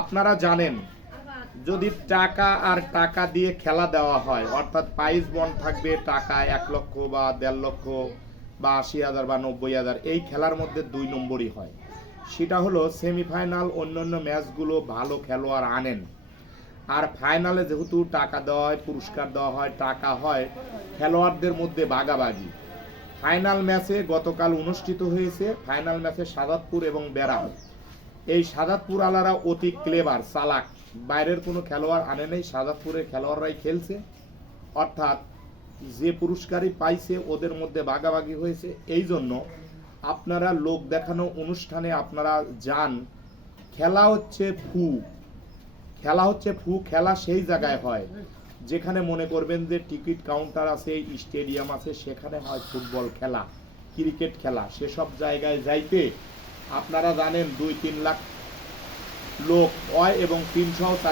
আপনারা জানেন যদি টাকা আর টাকা দিয়ে খেলা দেওয়া হয়, অর্থাৎ প্রাইজ বন্ড থাকবে টাকা 1 লক্ষ বা 1.5 লক্ষ বা 80,000 বা 90,000, এই খেলার মধ্যে 2 নম্বরই হয়। সেটা হলো সেমিফাইনাল অন্যান্য ম্যাচগুলো ভালো খেলোয়াড় আনেন, আর ফাইনালে যেহেতু টাকা দেওয়া হয়, পুরস্কার দেওয়া হয়, টাকা হয়, খেলোয়াড়দের মধ্যে ভাগাভাগি। ফাইনাল ম্যাচে গতকাল অনুষ্ঠিত হয়েছে, ফাইনাল ম্যাচে সাদাতপুর এবং বেরাম, এই সাদাতপুর আলারা অতি ক্লেভার চালাক, বাইরের কোনো খেলোয়াড় আনে নেই, সাদাতপুরের খেলোয়াড়রাই খেলছে, অর্থাৎ যে পুরস্কারই পাইছে ওদের মধ্যে ভাগাভাগি হয়েছে। এই জন্য আপনারা লোক দেখানো অনুষ্ঠানে আপনারা যান, খেলা হচ্ছে ফু, খেলা হচ্ছে ফু, খেলা সেই জায়গায় হয় যেখানে মনে করবেন যে টিকিট কাউন্টার আছে, স্টেডিয়াম আছে, সেখানে হয় ফুটবল খেলা, ক্রিকেট খেলা। সেসব জায়গায় যাইতে আপনারা জানেন 2-3 লাখ লোক হয় এবং 300-400